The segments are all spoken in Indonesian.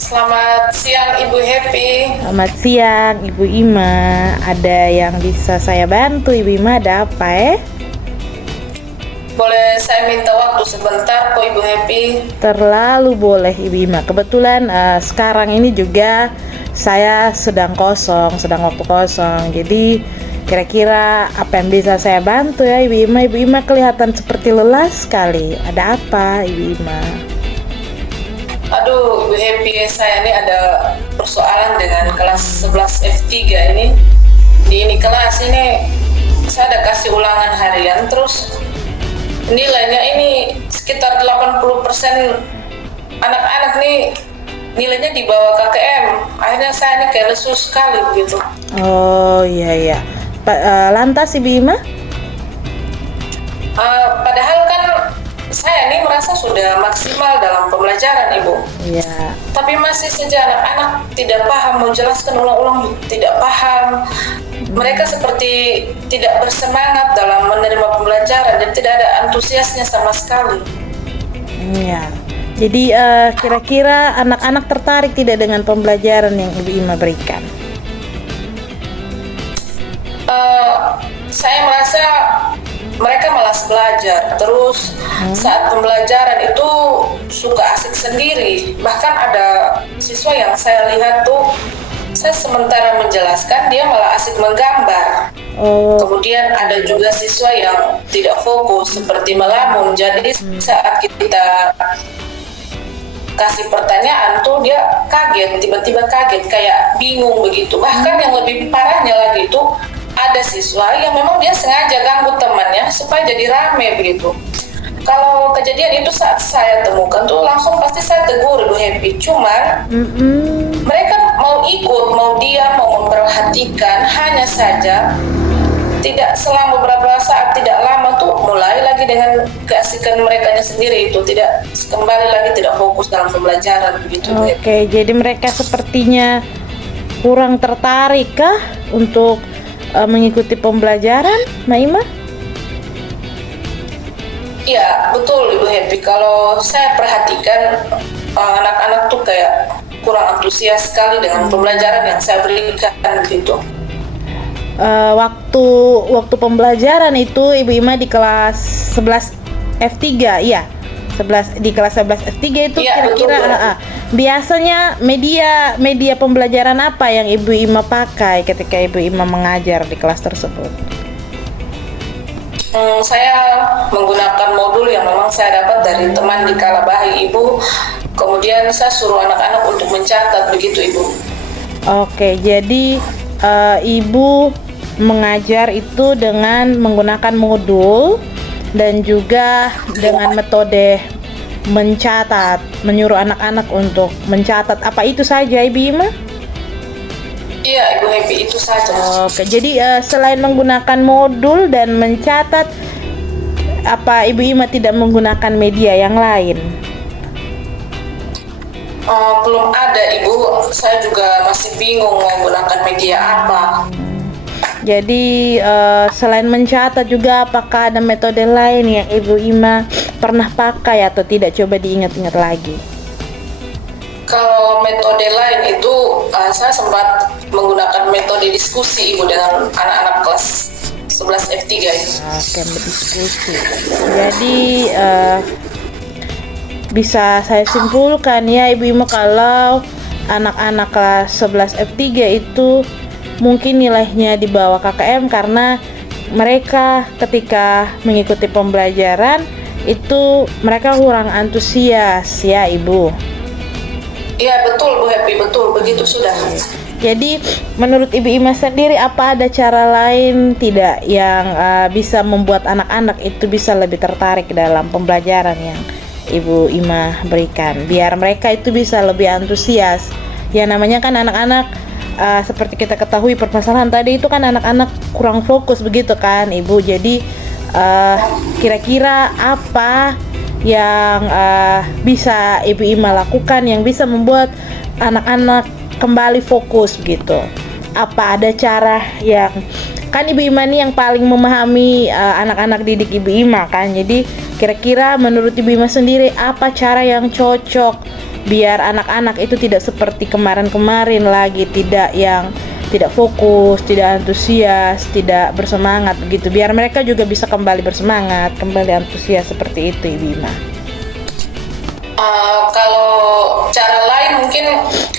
Selamat siang Ibu Happy. Selamat siang Ibu Ima. Ada yang bisa saya bantu Ibu Ima? Ada apa Boleh saya minta waktu sebentar kok Ibu Happy? Terlalu boleh Ibu Ima. Kebetulan sekarang ini juga saya sedang waktu kosong. Jadi kira-kira apa yang bisa saya bantu ya Ibu Ima? Ibu Ima kelihatan seperti lelah sekali. Ada apa Ibu Ima? Aduh Ibu Happy, saya ini ada persoalan dengan kelas 11 F3 ini. Di ini kelas ini saya ada kasih ulangan harian, terus nilainya ini sekitar 80% anak-anak nih nilainya di bawah KKM. Akhirnya saya ini kayak lesu sekali begitu. Oh iya. Lantas Ibu Ima? Padahal kan saya ini merasa sudah maksimal dalam pembelajaran Ibu. Iya. Tapi masih saja anak-anak tidak paham, menjelaskan ulang-ulang tidak paham. Mereka seperti tidak bersemangat dalam menerima pembelajaran dan tidak ada antusiasnya sama sekali. Iya. Jadi kira-kira anak-anak tertarik tidak dengan pembelajaran yang Ibu Ima berikan? Saya merasa mereka malas belajar. Terus saat pembelajaran itu suka asik sendiri. Bahkan ada siswa yang saya lihat tuh, saya sementara menjelaskan dia malah asik menggambar. Kemudian ada juga siswa yang tidak fokus seperti melamun. Jadi saat kita kasih pertanyaan tuh dia kaget, tiba-tiba kaget, kayak bingung begitu. Bahkan yang lebih parahnya lagi tuh ada siswa yang memang dia sengaja ganggu temannya supaya jadi rame begitu. Kalau kejadian itu saat saya temukan tuh langsung pasti saya tegur Bu Happy. Cuman mereka mau ikut, mau diam, mau memperhatikan, hanya saja tidak selama beberapa saat, tidak lama tuh mulai lagi dengan keasikan merekanya sendiri itu tidak kembali lagi tidak fokus dalam pembelajaran begitu. Oke, jadi mereka sepertinya kurang tertarik kah untuk mengikuti pembelajaran, Maima? Iya, betul Ibu Happy. Kalau saya perhatikan anak-anak tuh kayak kurang antusias sekali dengan pembelajaran yang saya berikan gitu. Waktu pembelajaran itu Ibu Ima di kelas 11 F3, iya. Di kelas 11 F3 itu ya, kira-kira biasanya media pembelajaran apa yang Ibu Ima pakai ketika Ibu Ima mengajar di kelas tersebut? Saya menggunakan modul yang memang saya dapat dari teman di Kalabahi Ibu. Kemudian saya suruh anak-anak untuk mencatat begitu Ibu. Oke, jadi Ibu mengajar itu dengan menggunakan modul dan juga dengan metode mencatat, menyuruh anak-anak untuk mencatat. Apa itu saja Ibu Ima? Iya Ibu Happy, itu saja. Oke, jadi selain menggunakan modul dan mencatat, apa Ibu Ima tidak menggunakan media yang lain? Belum ada Ibu, saya juga masih bingung menggunakan media apa. Jadi selain mencatat juga apakah ada metode lain yang Ibu Ima pernah pakai atau tidak? Coba diingat-ingat lagi. Kalau metode lain itu saya sempat menggunakan metode diskusi Ibu dengan anak-anak kelas 11 F3 itu. Oke, berdiskusi. Jadi bisa saya simpulkan ya Ibu Ima, kalau anak-anak kelas 11 F3 itu mungkin nilainya di bawah KKM karena mereka ketika mengikuti pembelajaran itu mereka kurang antusias ya Ibu. Iya betul Bu Happy, betul begitu sudah. Jadi menurut Ibu Ima sendiri apa ada cara lain tidak yang bisa membuat anak-anak itu bisa lebih tertarik dalam pembelajaran yang Ibu Ima berikan biar mereka itu bisa lebih antusias? Ya namanya kan anak-anak seperti kita ketahui permasalahan tadi itu kan anak-anak kurang fokus begitu kan Ibu. Jadi kira-kira apa yang bisa Ibu Ima lakukan yang bisa membuat anak-anak kembali fokus gitu? Apa ada cara yang kan Ibu Ima nih yang paling memahami anak-anak didik Ibu Ima kan? Jadi kira-kira menurut Ibu Ima sendiri apa cara yang cocok biar anak-anak itu tidak seperti kemarin-kemarin lagi, tidak fokus, tidak antusias, tidak bersemangat begitu. Biar mereka juga bisa kembali bersemangat, kembali antusias seperti itu, Ibu Ima. Kalau cara lain mungkin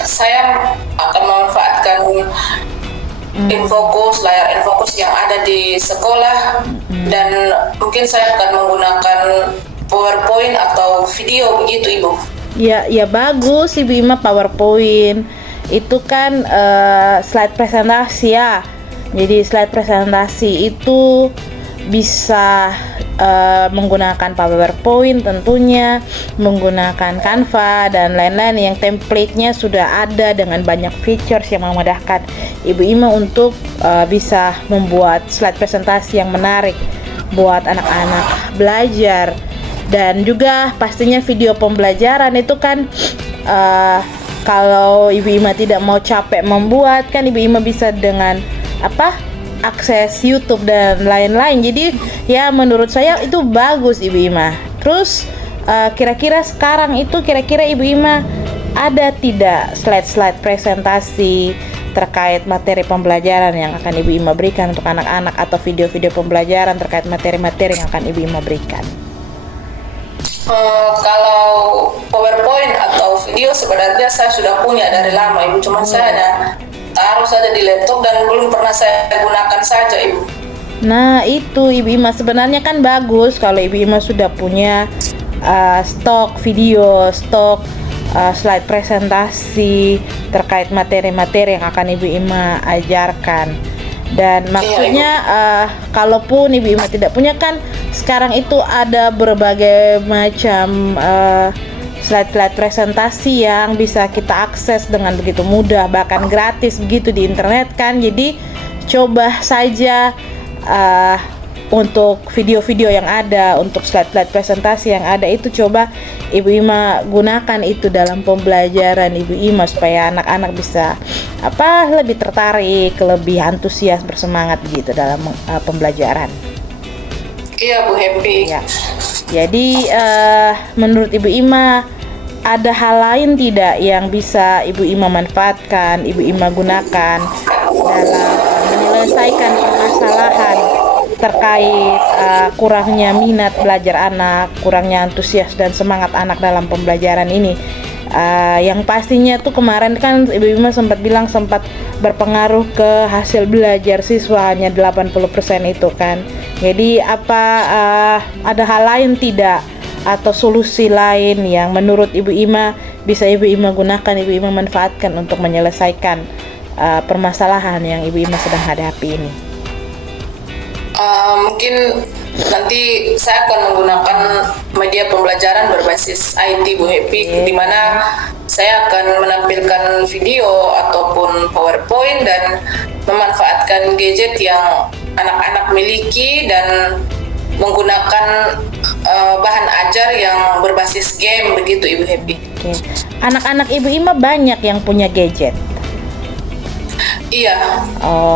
saya akan memanfaatkan infokus, layar infokus yang ada di sekolah, dan mungkin saya akan menggunakan PowerPoint atau video begitu, Ibu. Ya bagus Ibu Ima, PowerPoint itu kan slide presentasi ya. Jadi slide presentasi itu bisa menggunakan PowerPoint tentunya, menggunakan Canva dan lain-lain yang template-nya sudah ada dengan banyak features yang memudahkan Ibu Ima untuk bisa membuat slide presentasi yang menarik buat anak-anak belajar. Dan juga pastinya video pembelajaran itu kan kalau Ibu Ima tidak mau capek membuat, kan Ibu Ima bisa dengan akses YouTube dan lain-lain. Jadi ya menurut saya itu bagus Ibu Ima. Terus kira-kira sekarang itu Ibu Ima ada tidak slide-slide presentasi terkait materi pembelajaran yang akan Ibu Ima berikan untuk anak-anak, atau video-video pembelajaran terkait materi-materi yang akan Ibu Ima berikan? Kalau PowerPoint atau video sebenarnya saya sudah punya dari lama, Ibu. Cuman saya ada taruh saja di laptop dan belum pernah saya gunakan saja, Ibu. Nah itu Ibu Ima, sebenarnya kan bagus kalau Ibu Ima sudah punya stok video, stok slide presentasi terkait materi-materi yang akan Ibu Ima ajarkan. Dan maksudnya kalaupun Ibu Ima tidak punya, kan sekarang itu ada berbagai macam slide-slide presentasi yang bisa kita akses dengan begitu mudah, bahkan gratis begitu di internet kan. Jadi coba saja untuk video-video yang ada, untuk slide-slide presentasi yang ada itu, coba Ibu Ima gunakan itu dalam pembelajaran Ibu Ima supaya anak-anak bisa lebih tertarik, lebih antusias, bersemangat gitu dalam pembelajaran. Iya Bu Happy. Ya. Jadi menurut Ibu Ima ada hal lain tidak yang bisa Ibu Ima manfaatkan, Ibu Ima gunakan dalam menyelesaikan permasalahan terkait kurangnya minat belajar anak, kurangnya antusias dan semangat anak dalam pembelajaran ini? Yang pastinya tuh kemarin kan Ibu Ima sempat bilang sempat berpengaruh ke hasil belajar siswa hanya 80% itu kan. Jadi ada hal lain tidak, atau solusi lain yang menurut Ibu Ima bisa Ibu Ima gunakan, Ibu Ima manfaatkan untuk menyelesaikan permasalahan yang Ibu Ima sedang hadapi ini? Mungkin nanti saya akan menggunakan media pembelajaran berbasis IT Bu Happy, di mana saya akan menampilkan video ataupun PowerPoint dan memanfaatkan gadget yang anak-anak miliki dan menggunakan bahan ajar yang berbasis game begitu Ibu Happy. Oke. Anak-anak Ibu Ima banyak yang punya gadget? Iya.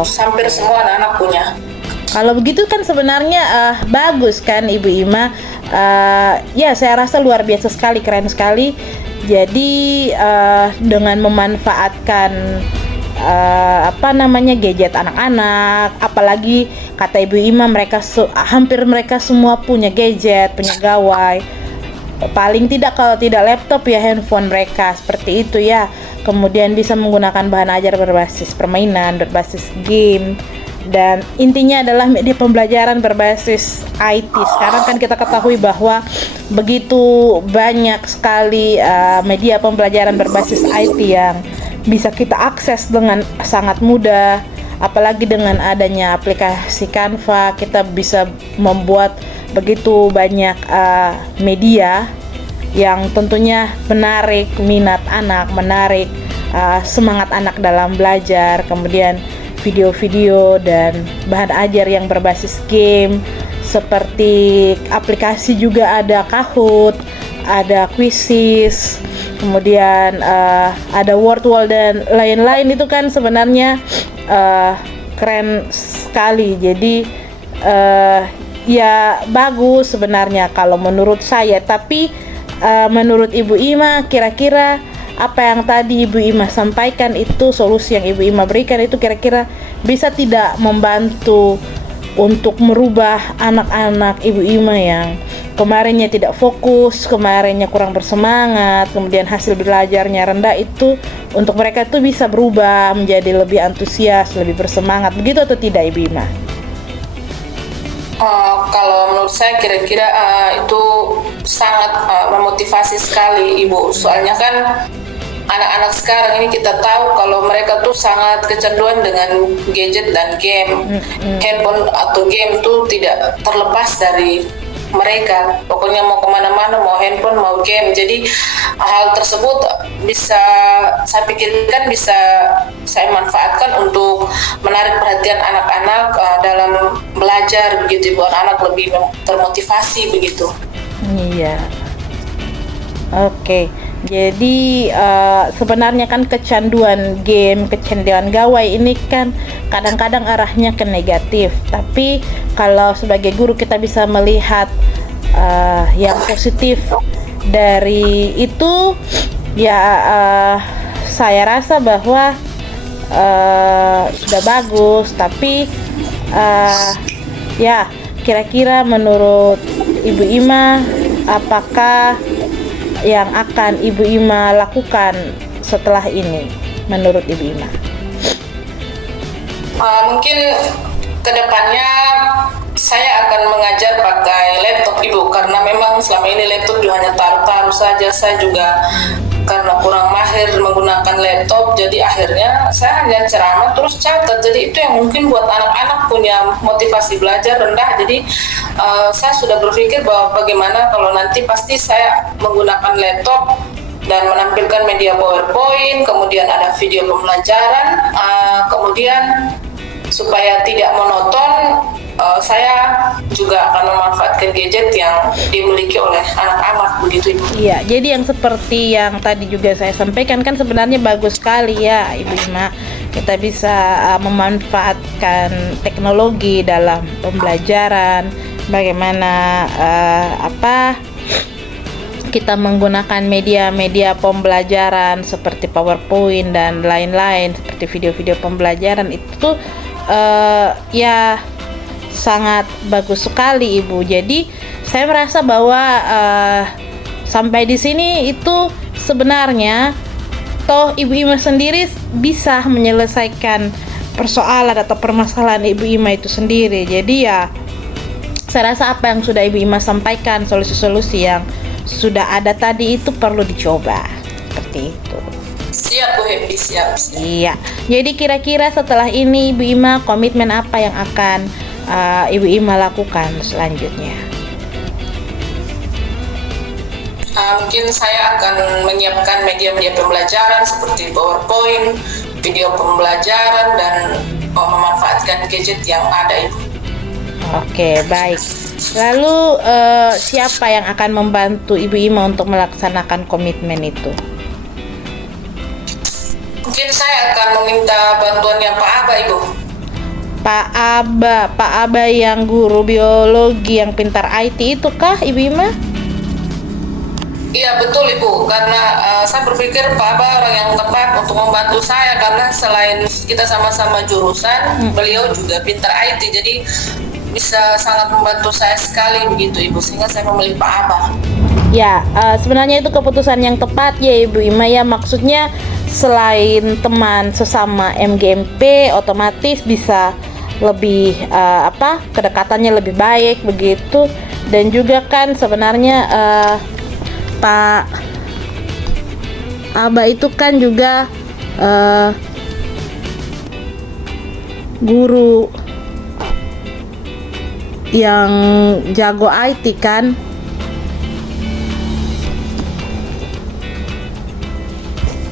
Hampir semua anak-anak punya. Kalau begitu kan sebenarnya bagus kan Ibu Ima. Ya saya rasa luar biasa sekali, keren sekali. Jadi dengan memanfaatkan gadget anak-anak, apalagi kata Ibu Ima hampir mereka semua punya gadget, punya gawai. Paling tidak kalau tidak laptop ya handphone mereka, seperti itu ya. Kemudian bisa menggunakan bahan ajar berbasis permainan, berbasis game. Dan intinya adalah media pembelajaran berbasis IT. Sekarang kan kita ketahui bahwa begitu banyak sekali media pembelajaran berbasis IT yang bisa kita akses dengan sangat mudah. Apalagi dengan adanya aplikasi Canva, kita bisa membuat begitu banyak media yang tentunya menarik minat anak, menarik semangat anak dalam belajar. Kemudian video-video dan bahan ajar yang berbasis game, seperti aplikasi juga ada Kahoot, ada Quizzes, kemudian ada Wordwall dan lain-lain. Itu kan sebenarnya keren sekali. Jadi ya bagus sebenarnya kalau menurut saya, tapi menurut Ibu Ima, kira-kira apa yang tadi Ibu Ima sampaikan itu, solusi yang Ibu Ima berikan itu kira-kira bisa tidak membantu untuk merubah anak-anak Ibu Ima yang kemarinnya tidak fokus, kemarinnya kurang bersemangat, kemudian hasil belajarnya rendah, itu untuk mereka itu bisa berubah menjadi lebih antusias, lebih bersemangat, begitu atau tidak Ibu Ima? Kalau menurut saya kira-kira itu sangat memotivasi sekali Ibu. Soalnya kan anak-anak sekarang ini kita tahu kalau mereka tuh sangat kecanduan dengan gadget dan game. Handphone atau game tuh tidak terlepas dari mereka. Pokoknya mau kemana-mana, mau handphone, mau game. Jadi hal tersebut bisa saya pikirkan bisa saya manfaatkan untuk menarik perhatian anak-anak dalam belajar begitu, buat anak lebih termotivasi begitu. Iya. Oke. Jadi sebenarnya kan kecanduan game, kecanduan gawai ini kan kadang-kadang arahnya ke negatif. Tapi kalau sebagai guru kita bisa melihat yang positif dari itu, ya saya rasa bahwa sudah bagus. Tapi ya kira-kira menurut Ibu Ima, apakah yang akan Ibu Ima lakukan setelah ini menurut Ibu Ima? Mungkin kedepannya saya akan mengajar pakai laptop Ibu, karena memang selama ini laptop juga hanya taruh-taruh saja. Saya juga karena kurang mahir menggunakan laptop, jadi akhirnya saya hanya ceramah terus catat. Jadi itu yang mungkin buat anak-anak punya motivasi belajar rendah. Jadi saya sudah berpikir bahwa bagaimana kalau nanti pasti saya menggunakan laptop dan menampilkan media PowerPoint, kemudian ada video pembelajaran, kemudian supaya tidak monoton, saya juga akan memanfaatkan gadget yang dimiliki oleh anak-anak begitu Ibu. Iya, jadi yang seperti yang tadi juga saya sampaikan kan sebenarnya bagus sekali ya Ibu Ima. Kita bisa memanfaatkan teknologi dalam pembelajaran, bagaimana kita menggunakan media-media pembelajaran seperti PowerPoint dan lain-lain, seperti video-video pembelajaran itu ya sangat bagus sekali Ibu. Jadi saya merasa bahwa sampai di sini itu sebenarnya toh Ibu Ima sendiri bisa menyelesaikan persoalan atau permasalahan Ibu Ima itu sendiri. Jadi ya saya rasa apa yang sudah Ibu Ima sampaikan, solusi-solusi yang sudah ada tadi itu perlu dicoba. Seperti itu. Siap Bu Happy, siap. Iya. Jadi kira-kira setelah ini Ibu Ima komitmen apa yang akan Ibu Ima lakukan selanjutnya? Mungkin saya akan menyiapkan media-media pembelajaran seperti PowerPoint, video pembelajaran, dan memanfaatkan gadget yang ada Ibu. Oke, baik. Lalu siapa yang akan membantu Ibu Ima untuk melaksanakan komitmen itu? Mungkin saya akan meminta bantuannya Pak Aba Ibu. Pak Aba yang guru biologi yang pintar IT itu kah Ibu Ima? Iya betul Ibu, karena saya berpikir Pak Aba orang yang tepat untuk membantu saya, karena selain kita sama-sama jurusan, beliau juga pintar IT, jadi bisa sangat membantu saya sekali begitu Ibu, sehingga saya memilih Pak Aba. Ya, sebenarnya itu keputusan yang tepat ya Ibu Ima ya. Maksudnya selain teman sesama MGMP, otomatis bisa lebih kedekatannya lebih baik begitu. Dan juga kan sebenarnya Pak Aba itu kan juga guru yang jago IT kan.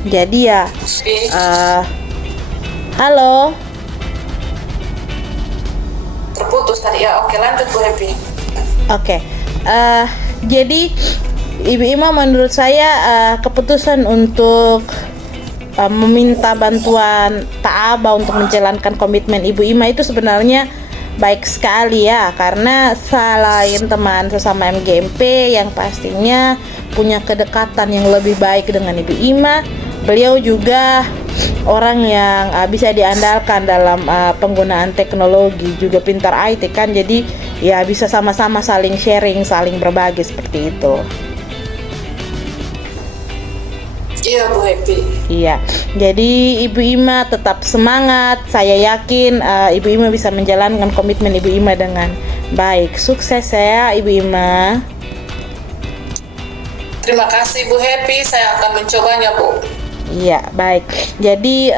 Jadi ya halo, terputus tadi ya. Oke, lanjut Bu Happy. Oke. Jadi Ibu Ima menurut saya keputusan untuk meminta bantuan Pak Aba untuk menjalankan komitmen Ibu Ima itu sebenarnya baik sekali ya, karena selain teman sesama MGMP yang pastinya punya kedekatan yang lebih baik dengan Ibu Ima, beliau juga orang yang bisa diandalkan dalam penggunaan teknologi, juga pintar IT kan, jadi ya bisa sama-sama saling sharing, saling berbagi seperti itu. Iya Bu Happy. Iya, jadi Ibu Ima tetap semangat. Saya yakin Ibu Ima bisa menjalankan komitmen Ibu Ima dengan baik. Sukses ya Ibu Ima. Terima kasih Bu Happy, saya akan mencobanya Bu. Iya, baik. Jadi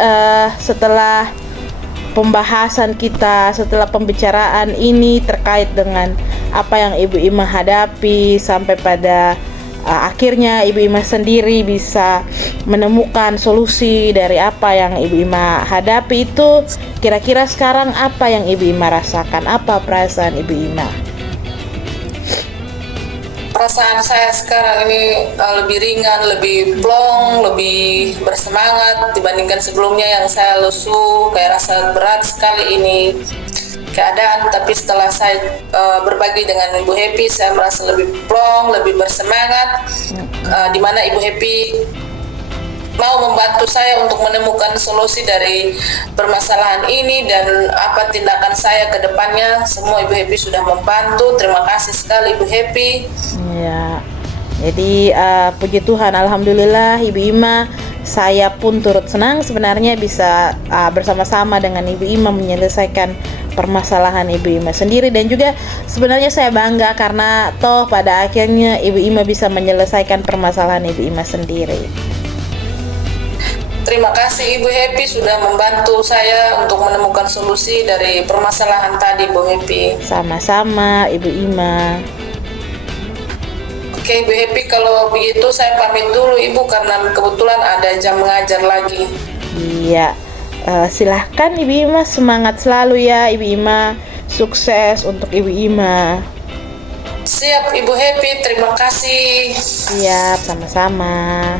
setelah pembahasan kita, setelah pembicaraan ini terkait dengan apa yang Ibu Ima hadapi, sampai pada akhirnya Ibu Ima sendiri bisa menemukan solusi dari apa yang Ibu Ima hadapi itu, kira-kira sekarang apa yang Ibu Ima rasakan? Apa perasaan Ibu Ima? Perasaan saya sekarang ini lebih ringan, lebih plong, lebih bersemangat dibandingkan sebelumnya yang saya lesu, kayak rasa berat sekali ini keadaan. Tapi setelah saya berbagi dengan Ibu Happy, saya merasa lebih plong, lebih bersemangat, di mana Ibu Happy mau membantu saya untuk menemukan solusi dari permasalahan ini dan apa tindakan saya ke depannya. Semua Ibu Happy sudah membantu. Terima kasih sekali Ibu Happy. Ya, jadi puji Tuhan, alhamdulillah Ibu Ima, saya pun turut senang sebenarnya bisa bersama-sama dengan Ibu Ima menyelesaikan permasalahan Ibu Ima sendiri, dan juga sebenarnya saya bangga karena toh pada akhirnya Ibu Ima bisa menyelesaikan permasalahan Ibu Ima sendiri. Terima kasih Ibu Happy sudah membantu saya untuk menemukan solusi dari permasalahan tadi Bu Happy. Sama-sama Ibu Ima. Oke Ibu Happy, kalau begitu saya pamit dulu Ibu karena kebetulan ada jam mengajar lagi. Iya, silahkan Ibu Ima, semangat selalu ya Ibu Ima, sukses untuk Ibu Ima. Siap Ibu Happy, terima kasih. Siap, sama-sama.